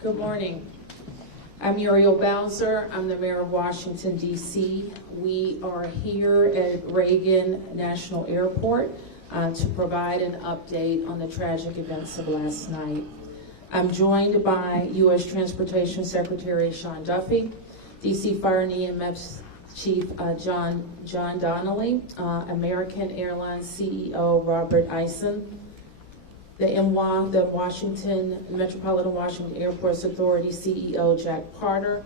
Good morning. I'm Muriel Bowser. I'm the mayor of Washington, D.C. We are here at Reagan National Airport to provide an update on the tragic events of last night. I'm joined by U.S. Transportation Secretary Sean Duffy, D.C. Fire and EMS Chief John Donnelly, American Airlines CEO Robert Eisen, the MWA, the Metropolitan Washington Airports Authority CEO Jack Carter,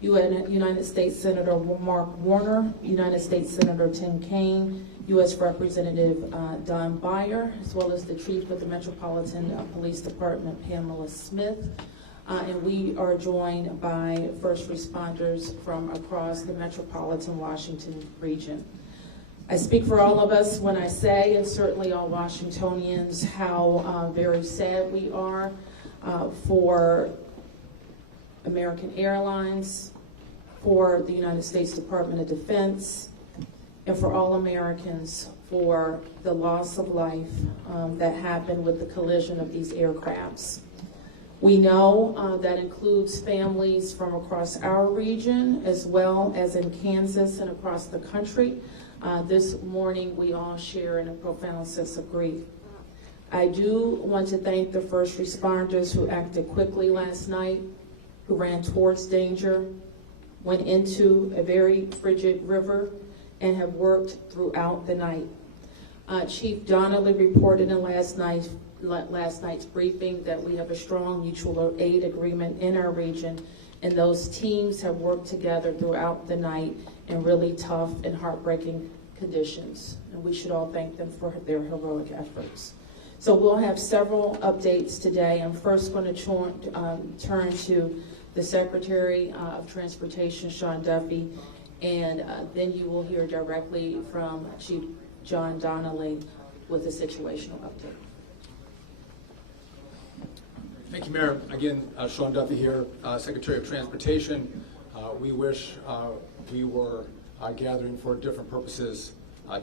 United States Senator Mark Warner, United States Senator Tim Kaine, U.S. Representative Don Beyer, as well as the Chief of the Metropolitan Police Department, Pamela Smith. And we are joined by first responders from across the Metropolitan Washington region. I speak for all of us when I say, and certainly all Washingtonians, how very sad we are for American Airlines, for the United States Department of Defense, and for all Americans for the loss of life that happened with the collision of these aircrafts. We know that includes families from across our region as well as in Kansas and across the country. This morning we all share in a profound sense of grief. I do want to thank the first responders who acted quickly last night, who ran towards danger, went into a very frigid river, and have worked throughout the night. Chief Donnelly reported in last night's briefing that we have a strong mutual aid agreement in our region, and those teams have worked together throughout the night in really tough and heartbreaking conditions, and we should all thank them for their heroic efforts. So we'll have several updates today. I'm first going to turn to the Secretary of Transportation, Sean Duffy, and then you will hear directly from Chief John Donnelly with a situational update. Thank you, Mayor. Again, Sean Duffy here, Secretary of Transportation. We wish we were gathering for different purposes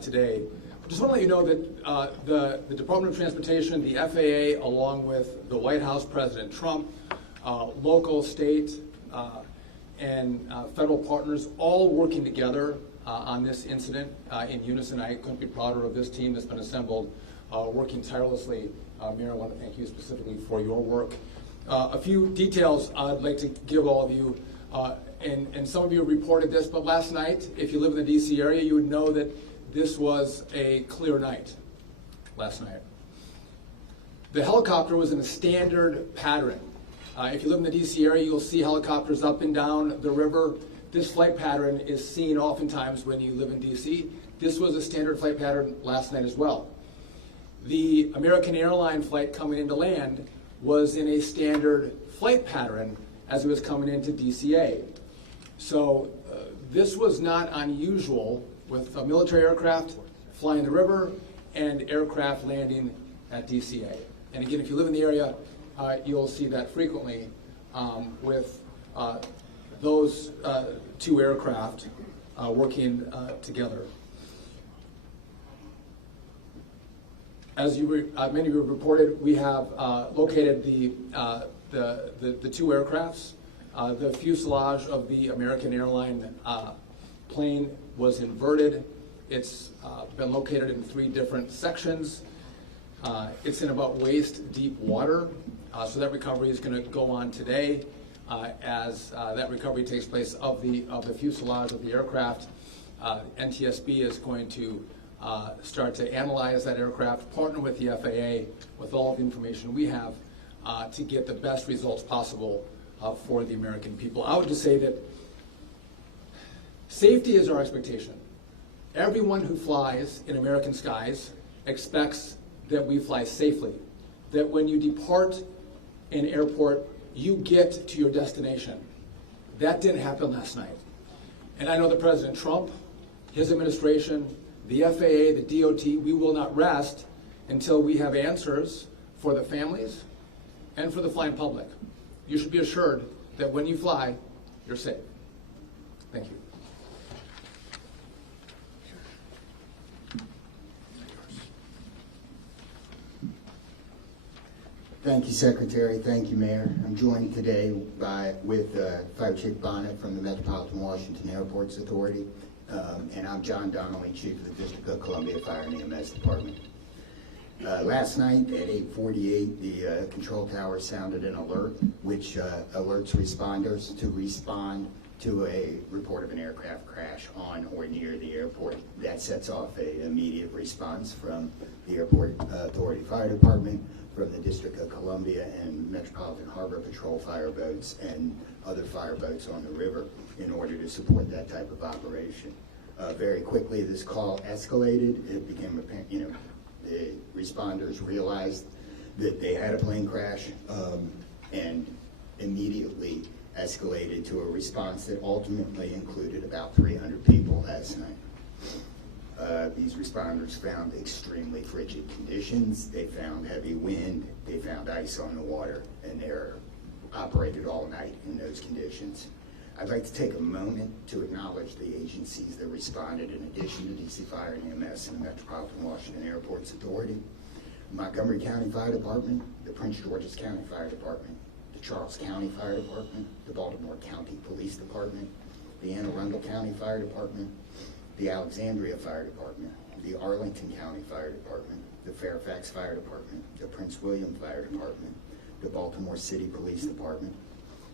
today. I just want to let you know that the Department of Transportation, the FAA, along with the White House, President Trump, local, state, and federal partners, all working together on this incident in unison. I couldn't be prouder of this team that's been assembled, working tirelessly. Mayor, I want to thank you specifically for your work. A few details I'd like to give all of you, and some of you reported this, but last night, if you live in the DC area, you would know that this was a clear night last night. The helicopter was in a standard pattern. If you live in the DC area, you'll see helicopters up and down the river. This flight pattern is seen oftentimes when you live in DC. This was a standard flight pattern last night as well. The American Airlines flight coming into land was in a standard flight pattern as it was coming into DCA. So this was not unusual with a military aircraft flying the river and aircraft landing at DCA. And again, if you live in the area, you'll see that frequently with those two aircraft working together. As many of you reported, we have located the two aircrafts. The fuselage of the American Airlines plane was inverted. It's been located in 3 different sections. It's in about waist-deep water, so that recovery is going to go on today. As that recovery takes place of the fuselage of the aircraft, NTSB is going to start to analyze that aircraft, partner with the FAA with all of the information we have to get the best results possible for the American people. I would just say that safety is our expectation. Everyone who flies in American skies expects that we fly safely, that when you depart an airport, you get to your destination. That didn't happen last night. And I know that President Trump, his administration, the FAA, the DOT, we will not rest until we have answers for the families and for the flying public. You should be assured that when you fly, you're safe. Thank you. Thank you, Secretary. Thank you, Mayor. I'm joined today with Fire Chief Bonnet from the Metropolitan-Washington Airports Authority, and I'm John Donnelly, Chief of the District of Columbia Fire and EMS Department. Last night at 8:48, the control tower sounded an alert, which alerts responders to respond to a report of an aircraft crash on or near the airport. That sets off an immediate response from the Airport Authority Fire Department, from the District of Columbia and Metropolitan Harbor Patrol fireboats and other fireboats on the river in order to support that type of operation. Very quickly, this call escalated. It became apparent, the responders realized that they had a plane crash and immediately escalated to a response that ultimately included about 300 people last night. These responders found extremely frigid conditions. They found heavy wind. They found ice on the water, and they're operated all night in those conditions. I'd like to take a moment to acknowledge the agencies that responded in addition to DC Fire and EMS and the Metropolitan-Washington Airports Authority. Montgomery County Fire Department, the Prince George's County Fire Department, the Charles County Fire Department, the Baltimore County Police Department, the Anne Arundel County Fire Department, the Alexandria Fire Department, the Arlington County Fire Department, the Fairfax Fire Department, the Prince William Fire Department, the Baltimore City Police Department,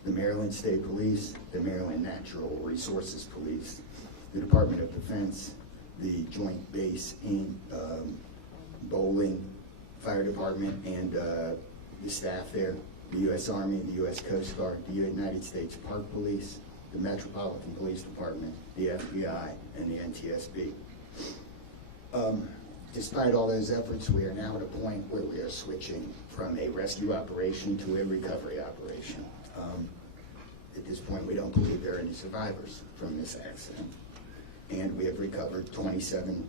the Maryland State Police, the Maryland Natural Resources Police, the Department of Defense, the Joint Base in Bowling Fire Department and the staff there, the U.S. Army, the U.S. Coast Guard, the United States Park Police, the Metropolitan Police Department, the FBI, and the NTSB. Despite all those efforts, we are now at a point where we are switching from a rescue operation to a recovery operation. At this point, we don't believe there are any survivors from this accident. And we have recovered 27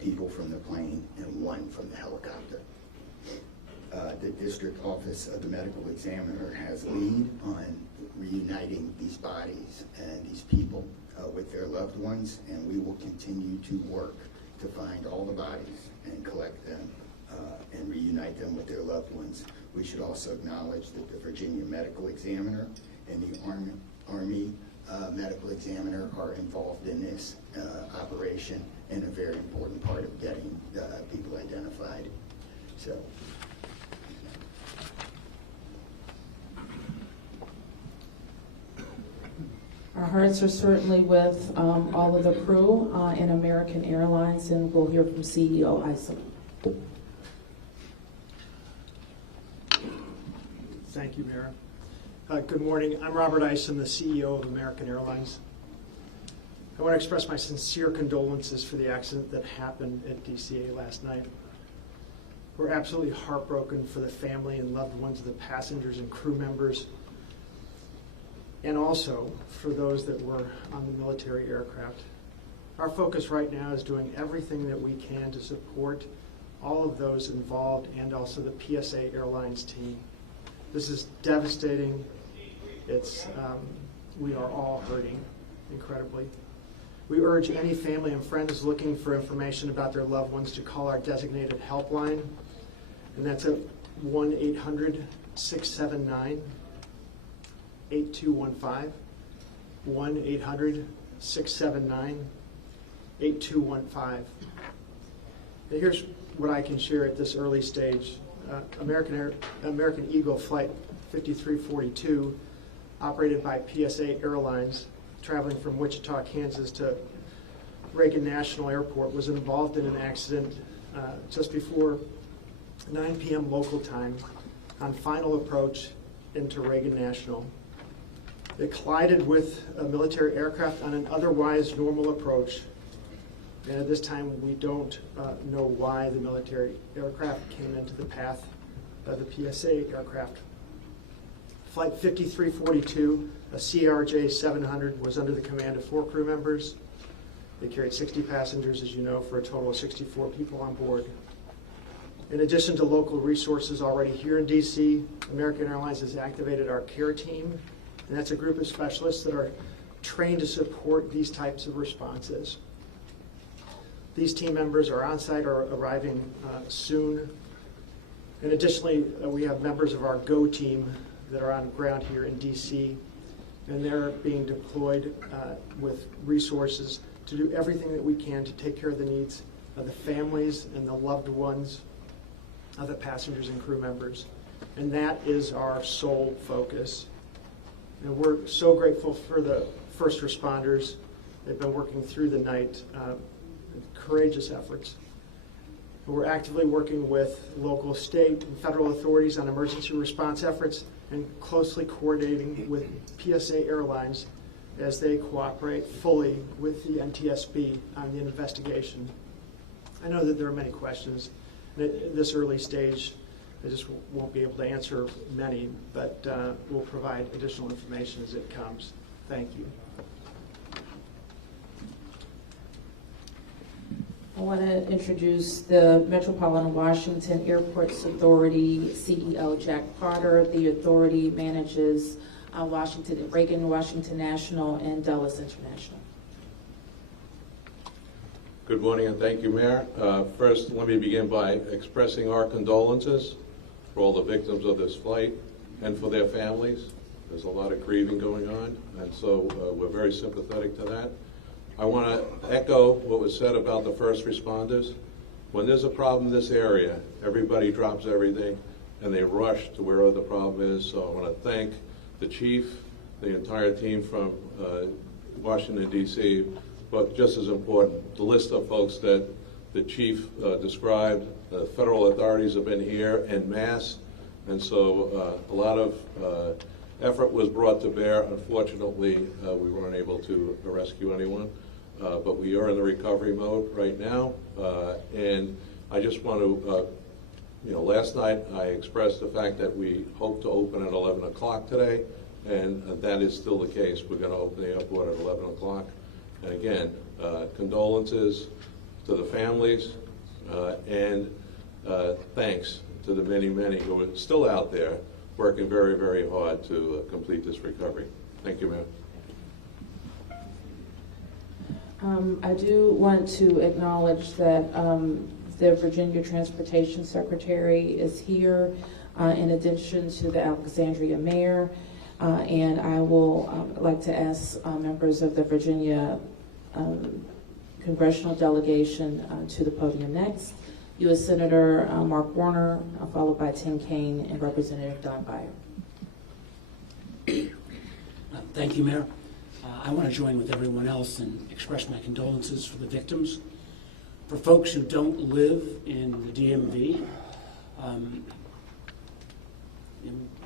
people from the plane and 1 from the helicopter. The District Office of the Medical Examiner has lead on reuniting these bodies and these people with their loved ones, and we will continue to work to find all the bodies and collect them and reunite them with their loved ones. We should also acknowledge that the Virginia Medical Examiner and the Army Medical Examiner are involved in this operation and a very important part of getting people identified. So. Our hearts are certainly with all of the crew in American Airlines, and we'll hear from CEO Isom. Thank you, Mayor. Good morning. I'm Robert Isom, the CEO of American Airlines. I want to express my sincere condolences for the accident that happened at DCA last night. We're absolutely heartbroken for the family and loved ones of the passengers and crew members, and also for those that were on the military aircraft. Our focus right now is doing everything that we can to support all of those involved and also the PSA Airlines team. This is devastating. We are all hurting incredibly. We urge any family and friends looking for information about their loved ones to call our designated helpline, and that's at 1-800-679-8215, 1-800-679-8215. Here's what I can share at this early stage. American Eagle Flight 5342, operated by PSA Airlines, traveling from Wichita, Kansas to Reagan National Airport, was involved in an accident just before 9 p.m. local time on final approach into Reagan National. It collided with a military aircraft on an otherwise normal approach. And at this time, we don't know why the military aircraft came into the path of the PSA aircraft. Flight 5342, a CRJ-700, was under the command of 4 crew members. They carried 60 passengers, as you know, for a total of 64 people on board. In addition to local resources already here in DC, American Airlines has activated our care team, and that's a group of specialists that are trained to support these types of responses. These team members are on site or arriving soon. And additionally, we have members of our GO team that are on ground here in DC, and they're being deployed with resources to do everything that we can to take care of the needs of the families and the loved ones of the passengers and crew members. And that is our sole focus. And we're so grateful for the first responders. They've been working through the night, courageous efforts. We're actively working with local, state, and federal authorities on emergency response efforts and closely coordinating with PSA Airlines as they cooperate fully with the NTSB on the investigation. I know that there are many questions. At this early stage, I just won't be able to answer many, but we'll provide additional information as it comes. Thank you. I want to introduce the Metropolitan Washington Airports Authority CEO, Jack Potter. The authority manages Reagan Washington National and Dulles International. Good morning and thank you, Mayor. First, let me begin by expressing our condolences for all the victims of this flight and for their families. There's a lot of grieving going on, and so we're very sympathetic to that. I want to echo what was said about the first responders. When there's a problem in this area, everybody drops everything and they rush to wherever the problem is. So I want to thank the chief, the entire team from Washington, D.C., but just as important, the list of folks that the chief described. The federal authorities have been here en masse, and so a lot of effort was brought to bear. Unfortunately, we weren't able to rescue anyone, but we are in the recovery mode right now. And I just want to, last night I expressed the fact that we hope to open at 11 o'clock today, and that is still the case. We're going to open the airport at 11 o'clock. And again, condolences to the families, and thanks to the many, many who are still out there working very, very hard to complete this recovery. Thank you, Mayor. I do want to acknowledge that the Virginia Transportation Secretary is here, in addition to the Alexandria Mayor, and I will like to ask members of the Virginia Congressional delegation to the podium next. U.S. Senator Mark Warner, followed by Tim Kaine and Representative Don Beyer. Thank you, Mayor. I want to join with everyone else and express my condolences for the victims. For folks who don't live in the DMV,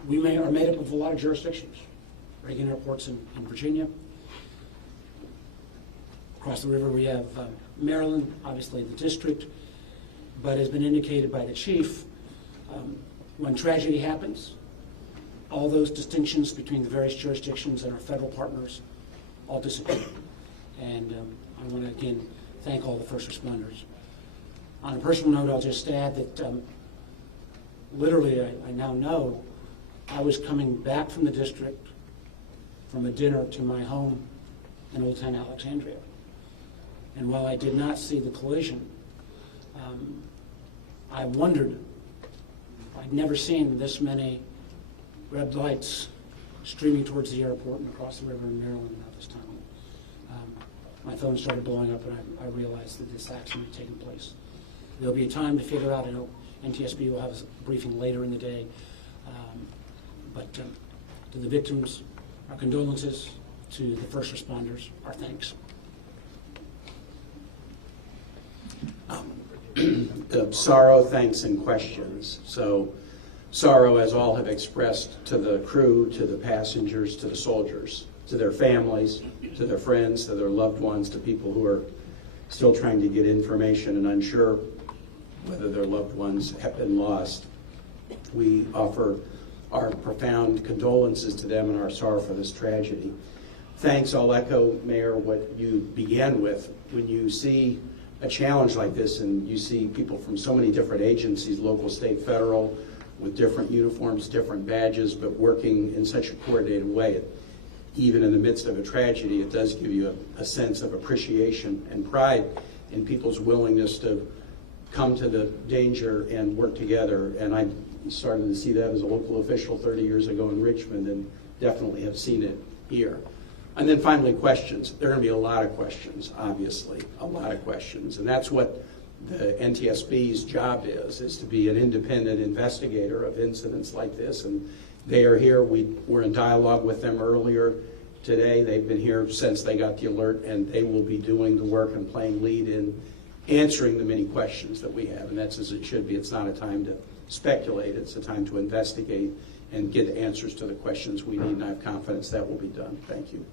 we are made up of a lot of jurisdictions. Reagan Airport's in Virginia. Across the river we have Maryland, obviously the district, but as been indicated by the chief, when tragedy happens, all those distinctions between the various jurisdictions and our federal partners all disappear. And I want to again thank all the first responders. On a personal note, I'll just add that literally I now know I was coming back from the district from a dinner to my home in Old Town Alexandria. And while I did not see the collision, I wondered, I'd never seen this many red lights streaming towards the airport and across the river in Maryland at this time. My phone started blowing up and I realized that this accident had taken place. There'll be a time to figure out. I know NTSB will have a briefing later in the day. But to the victims, our condolences. To the first responders, our thanks. Sorrow, thanks, and questions. So sorrow, as all have expressed, to the crew, to the passengers, to the soldiers, to their families, to their friends, to their loved ones, to people who are still trying to get information and unsure whether their loved ones have been lost. We offer our profound condolences to them and our sorrow for this tragedy. Thanks, I'll echo, Mayor, what you began with. When you see a challenge like this and you see people from so many different agencies, local, state, federal, with different uniforms, different badges, but working in such a coordinated way, even in the midst of a tragedy, it does give you a sense of appreciation and pride in people's willingness to come to the danger and work together. And I You started to see that as a local official 30 years ago in Richmond, and definitely have seen it here. And then finally, questions. There are going to be a lot of questions, obviously, a lot of questions. And that's what the NTSB's job is to be an independent investigator of incidents like this. And they are here. We were in dialogue with them earlier today. They've been here since they got the alert, and they will be doing the work and playing lead in answering the many questions that we have. And that's as it should be. It's not a time to speculate. It's a time to investigate and get answers to the questions we need, and I have confidence that will be done. Thank you.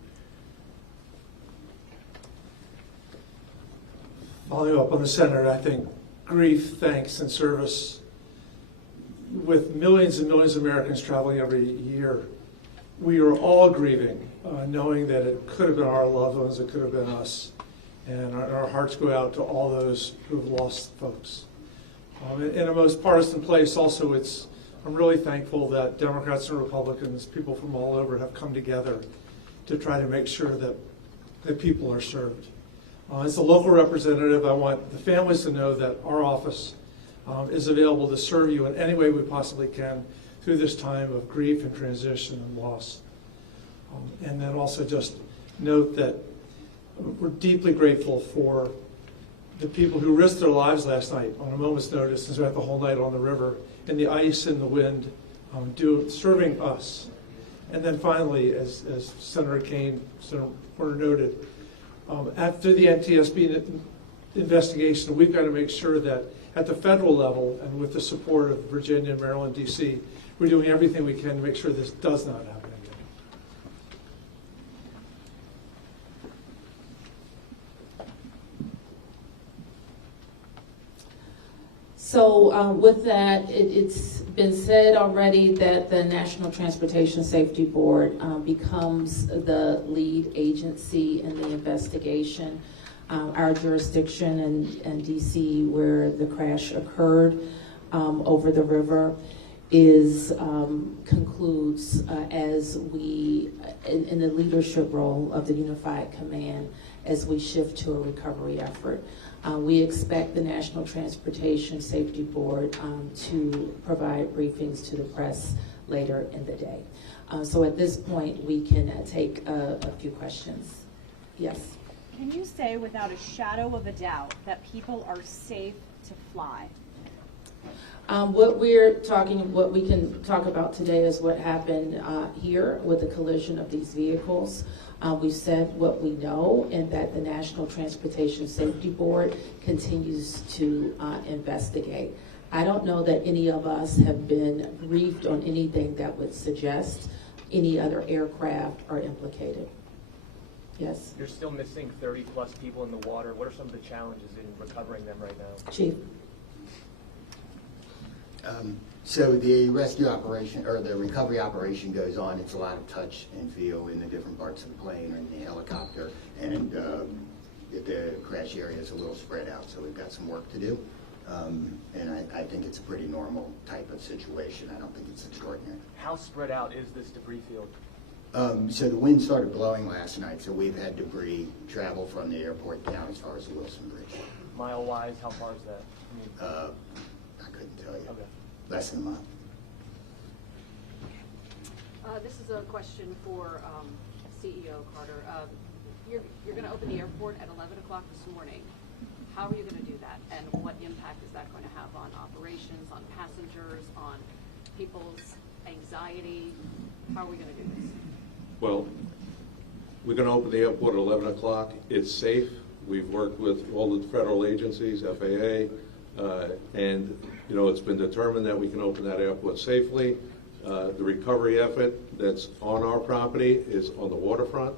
Following up on the Senator, I think grief, thanks, and service, with millions and millions of Americans traveling every year, we are all grieving, knowing that it could have been our loved ones, it could have been us. And our hearts go out to all those who have lost folks. In a most partisan place also, I'm really thankful that Democrats and Republicans, people from all over, have come together to try to make sure that people are served. As a local representative, I want the families to know that our office is available to serve you in any way we possibly can through this time of grief and transition and loss. And then also just note that we're deeply grateful for the people who risked their lives last night on a moment's notice and spent the whole night on the river in the ice and the wind, serving us. And then finally, as Senator Kane, Senator Porter noted, after the NTSB investigation, we've got to make sure that at the federal level and with the support of Virginia, Maryland, D.C., we're doing everything we can to make sure this does not happen again. So with that, it's been said already that the National Transportation Safety Board becomes the lead agency in the investigation. Our jurisdiction in DC, where the crash occurred over the river, concludes as we, in the leadership role of the Unified Command, as we shift to a recovery effort. We expect the National Transportation Safety Board to provide briefings to the press later in the day. So at this point, we can take a few questions. Yes? Can you say without a shadow of a doubt that people are safe to fly? What we can talk about today is what happened here with the collision of these vehicles. We've said what we know, and that the National Transportation Safety Board continues to investigate. I don't know that any of us have been briefed on anything that would suggest any other aircraft are implicated. Yes? You're still missing 30 plus people in the water. What are some of the challenges in recovering them right now? Chief? So the rescue operation, or the recovery operation goes on. It's a lot of touch and feel in the different parts of the plane or in the helicopter. And the crash area is a little spread out, so we've got some work to do. And I think it's a pretty normal type of situation. I don't think it's extraordinary. How spread out is this debris field? So the wind started blowing last night, so we've had debris travel from the airport down as far as the Wilson Bridge. Mile-wise, how far is that? I couldn't tell you. Okay. Less than a mile. This is a question for CEO Carter. You're going to open the airport at 11 o'clock this morning. How are you going to do that? And what impact is that going to have on operations, on passengers, on people's anxiety? How are we going to do this? Well, we're going to open the airport at 11 o'clock. It's safe. We've worked with all the federal agencies, FAA, and it's been determined that we can open that airport safely. The recovery effort that's on our property is on the waterfront.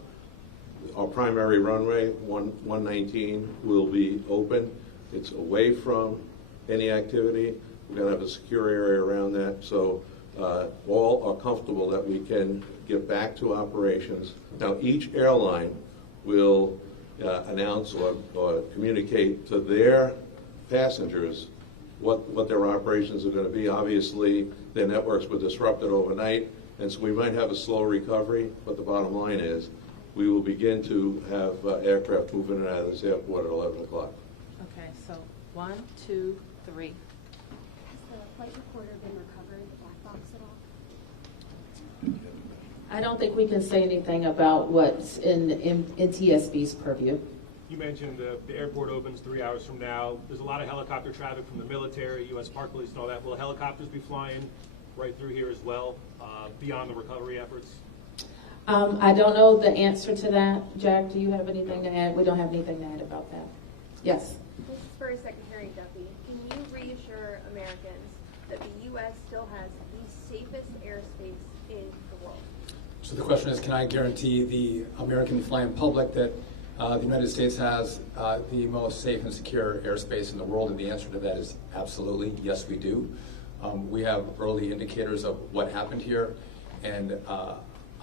Our primary runway, 119, will be open. It's away from any activity. We're going to have a secure area around that, so all are comfortable that we can get back to operations. Now, each airline will announce or communicate to their passengers what their operations are going to be. Obviously, their networks were disrupted overnight, and so we might have a slow recovery, but the bottom line is we will begin to have aircraft moving in and out of this airport at 11 o'clock. Okay, so 1, 2, 3. Has the flight recorder been recovered I don't think we can say anything about what's in TSB's purview. You mentioned the airport opens 3 hours from now. There's a lot of helicopter traffic from the military, U.S. Park Police and all that. Will helicopters be flying right through here as well, beyond the recovery efforts? I don't know the answer to that. Jack, do you have anything to add? We don't have anything to add about that. Yes. This is for Secretary Duffy. Can you reassure Americans that the U.S. still has the safest airspace in the world? So the question is, can I guarantee the American flying public that the United States has the most safe and secure airspace in the world? And the answer to that is absolutely, yes, we do. We have early indicators of what happened here, and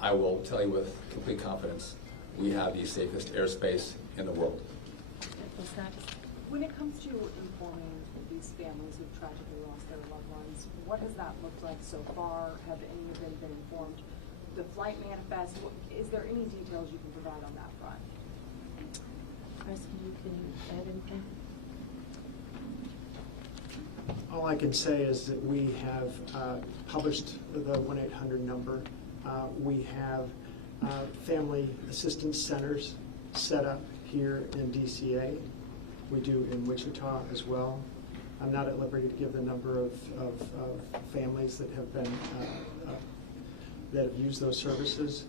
I will tell you with complete confidence, we have the safest airspace in the world. When it comes to informing these families who've tragically lost their loved ones, what has that looked like so far? Have any of them been informed? The flight manifest, is there any details you can provide on that front? Can you add anything? All I can say is that we have published the 1-800 number. We have family assistance centers set up here in DCA. We do in Wichita as well. I'm not at liberty to give the number of families that have been that have used those services,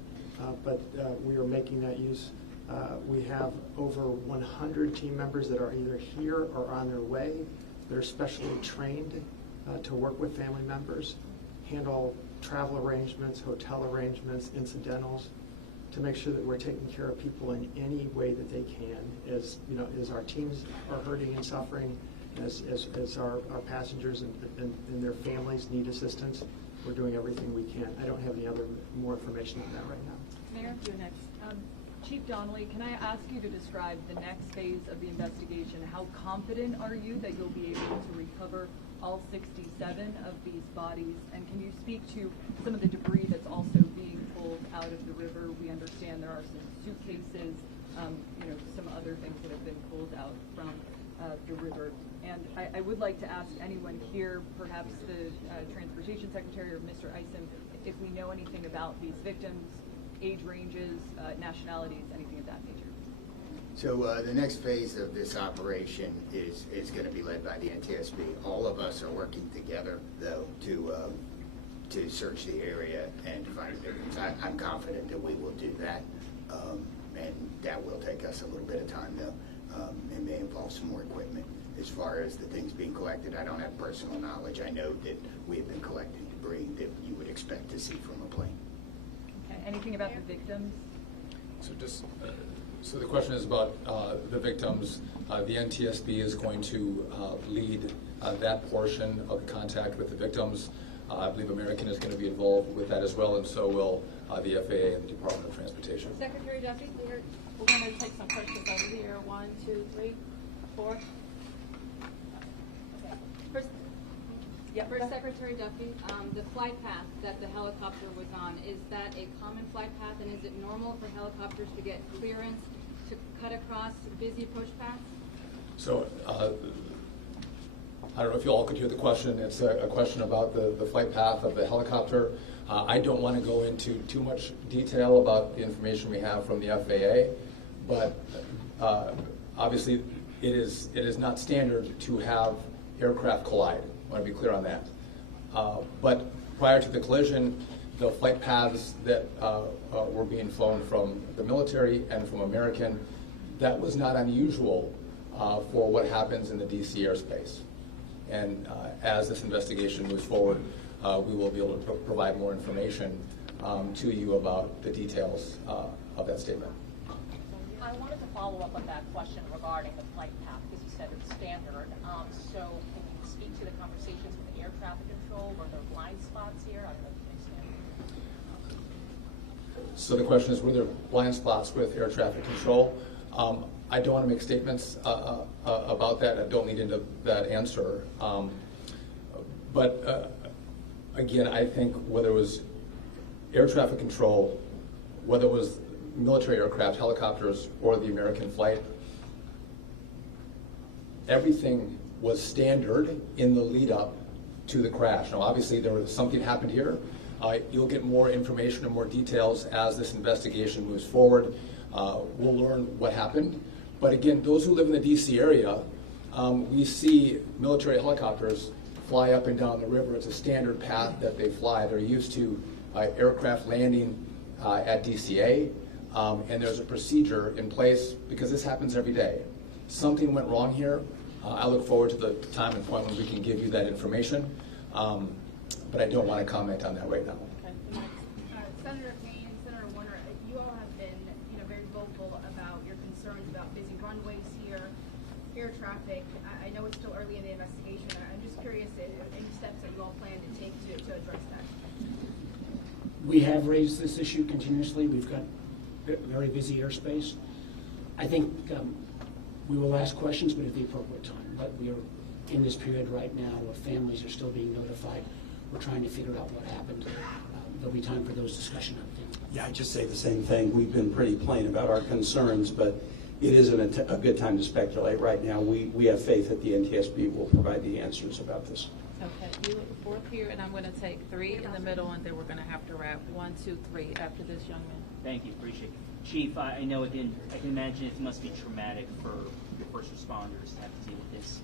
but we are making that use. We have over 100 team members that are either here or on their way. They're specially trained to work with family members, handle travel arrangements, hotel arrangements, incidentals, to make sure that we're taking care of people in any way that they can. As you know, as our teams are hurting and suffering, as our passengers and their families need assistance, we're doing everything we can. I don't have any more information on that right now. Mayor, you're next. Chief Donnelly, can I ask you to describe the next phase of the investigation? How confident are you that you'll be able to recover all 67 of these bodies? And can you speak to some of the debris that's also being pulled out of the river? We understand there are some suitcases, some other things that have been pulled out from the river. And I would like to ask anyone here, perhaps the Transportation Secretary or Mr. Isom, if we know anything about these victims, age ranges, nationalities, anything of that nature. So the next phase of this operation is going to be led by the NTSB. All of us are working together, though, to search the area and find the victims. I'm confident that we will do that, and that will take us a little bit of time, though, and may involve some more equipment. As far as the things being collected, I don't have personal knowledge. I know that we have been collecting debris that you would expect to see from a plane. Okay. Anything about the victims? So the question is about the victims. The NTSB is going to lead that portion of the contact with the victims. I believe American is going to be involved with that as well, and so will the FAA and the Department of Transportation. Secretary Duffy, we're going to take some questions over here. 1, 2, 3, 4. Okay. First, Secretary Duffy, the flight path that the helicopter was on, is that a common flight path, and is it normal for helicopters to get clearance to cut across busy push paths? So I don't know if you all could hear the question. It's a question about the flight path of the helicopter. I don't want to go into too much detail about the information we have from the FAA, but obviously it is not standard to have aircraft collide. I want to be clear on that. But prior to the collision, the flight paths that were being flown from the military and from American, that was not unusual for what happens in the DC airspace. And as this investigation moves forward, we will be able to provide more information to you about the details of that statement. I wanted to follow up on that question regarding the flight path, because you said it's standard. So can you speak to the conversations with the air traffic control? Were there blind spots here? I don't know if they stand. So the question is, were there blind spots with air traffic control? I don't want to make statements about that. I don't lead into that answer. But again, I think whether it was air traffic control, whether it was military aircraft, helicopters, or the American flight, everything was standard in the lead up to the crash. Now, obviously, something happened here. You'll get more information and more details as this investigation moves forward. We'll learn what happened. But again, those who live in the DC area, we see military helicopters fly up and down the river. It's a standard path that they fly. They're used to aircraft landing at DCA, and there's a procedure in place because this happens every day. Something went wrong here. I look forward to the time and point when we can give you that information, but I don't want to comment on that right now. Senator Payne and Senator Warner, you all have been, very vocal about your concerns about busy runways here, air traffic. I know it's still early in the investigation. I'm just curious if any steps that you all plan to take to address that. We have raised this issue continuously. We've got very busy airspace. I think we will ask questions, but at the appropriate time. But we are in this period right now where families are still being notified. We're trying to figure out what happened. There'll be time for those discussions. Yeah, I just say the same thing. We've been pretty plain about our concerns, but it isn't a good time to speculate right now. We have faith that the NTSB will provide the answers about this. Okay, you look fourth here, and I'm going to take 3 in the middle, and then we're going to have to wrap 1, 2, 3 after this young man. Thank you, appreciate it. Chief, I know I can imagine it must be traumatic for your first responders to have to deal with this.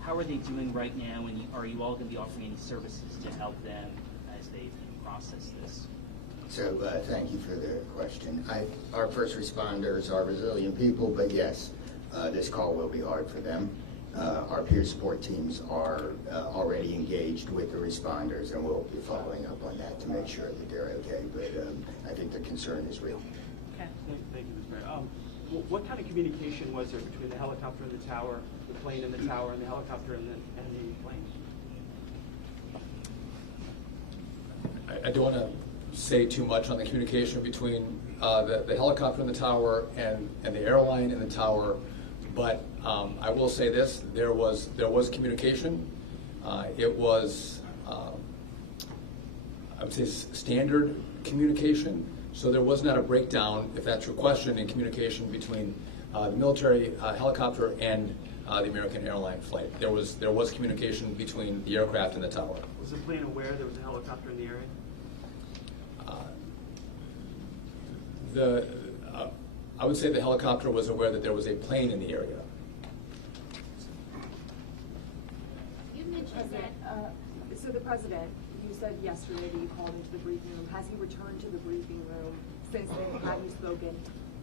How are they doing right now, and are you all going to be offering any services to help them as they process this? So thank you for the question. Our first responders are resilient people, but yes, this call will be hard for them. Our peer support teams are already engaged with the responders, and we'll be following up on that to make sure that they're okay. But I think the concern is real. Okay. Thank you, Ms. Mayor. What kind of communication was there between the helicopter and the tower, the plane and the tower, and the helicopter and the plane? I don't want to say too much on the communication between the helicopter and the tower and the airline and the tower, but I will say this: there was communication. It was I would say standard communication. So there was not a breakdown, if that's your question, in communication between the military helicopter and the American Airline flight. There was communication between the aircraft and the tower. Was the plane aware there was a helicopter in the area? I would say the helicopter was aware that there was a plane in the area. You mentioned that. So the president, you said yesterday that you called into the briefing room. Has he returned to the briefing room since then? Have you spoken?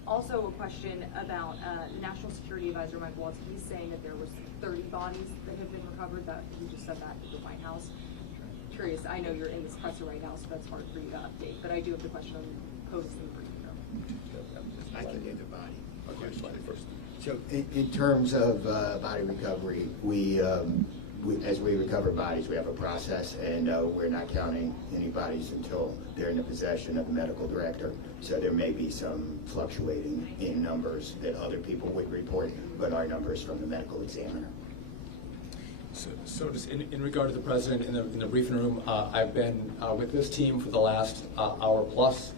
Also, a question about the National Security Advisor, Mike Waltz. He's saying that there was 30 bodies that have been recovered. That you just said that at the White House. Curious. I know you're in this presser right now, so that's hard for you to update. But I do have the question posed in the briefing room. I can do the body. Okay, first. So in terms of body recovery, we as we recover bodies, we have a process, and we're not counting any bodies until they're in the possession of the medical director. So there may be some fluctuating in numbers that other people would report, but our numbers from the medical examiner. So just in regard to the president in the briefing room, I've been with this team for the last hour plus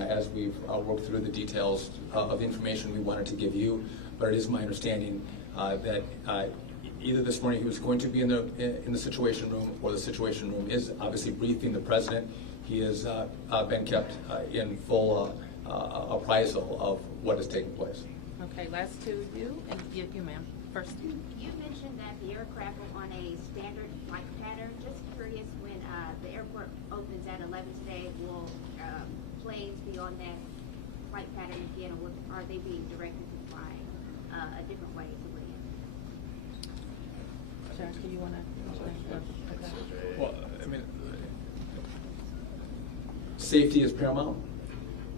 as we've worked through the details of the information we wanted to give you. But it is my understanding that either this morning he was going to be in the Situation Room, or the Situation Room is obviously briefing the president. He has been kept in full appraisal of what is taking place. Okay, last two, you and you, ma'am. First. You mentioned that the aircraft were on a standard flight pattern. Just curious, when the airport opens at 11 today, will planes be on that flight pattern again, or are they being directed to fly a different way to land? Jack, do you want to? Well, I mean, safety is paramount,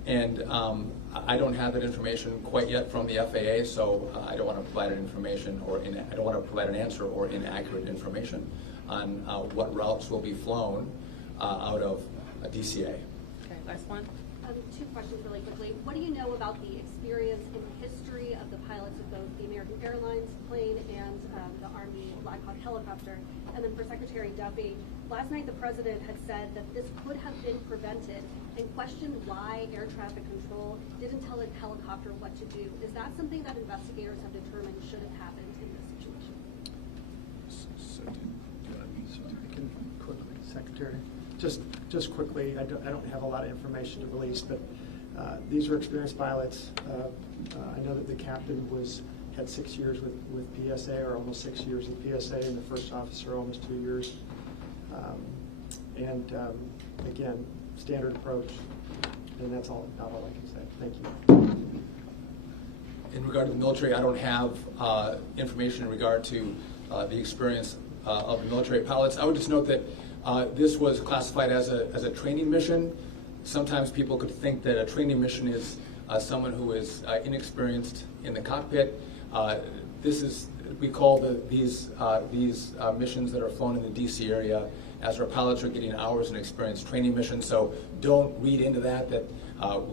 and I don't have that information quite yet from the FAA, so I don't want to provide an information I don't want to provide an answer or inaccurate information on what routes will be flown out of DCA. Okay, last one. Two questions really quickly. What do you know about the experience and history of the pilots of both the American Airlines plane and the Army Black Hawk helicopter? And then for Secretary Duffy, last night the president had said that this could have been prevented and questioned why air traffic control didn't tell a helicopter what to do. Is that something that investigators have determined should have happened in this situation? I can quickly, Secretary. Just quickly, I don't have a lot of information to release, but these are experienced pilots. I know that the captain had 6 years with PSA, or almost 6 years with PSA, and the first officer almost 2 years. Again, standard approach, and that's about all I can say. Thank you. In regard to the military, I don't have information in regard to the experience of the military pilots. I would just note that this was classified as a training mission. Sometimes people could think that a training mission is someone who is inexperienced in the cockpit. We call these missions that are flown in the DC area as our pilots are getting hours in experience training missions. So don't read into that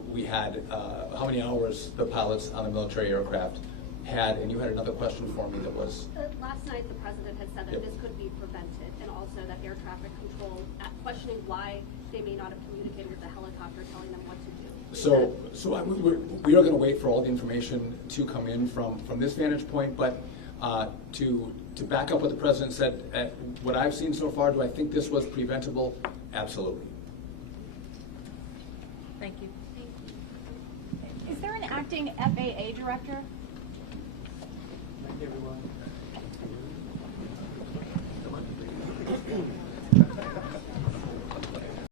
we had how many hours the pilots on the military aircraft had. And you had another question for me that was? Last night, the president had said that this could be prevented, and also that air traffic control, questioning why they may not have communicated with the helicopter, telling them what to do. We are going to wait for all the information to come in from this vantage point, but to back up what the president said, what I've seen so far, do I think this was preventable? Absolutely. Thank you. Is there an acting FAA director?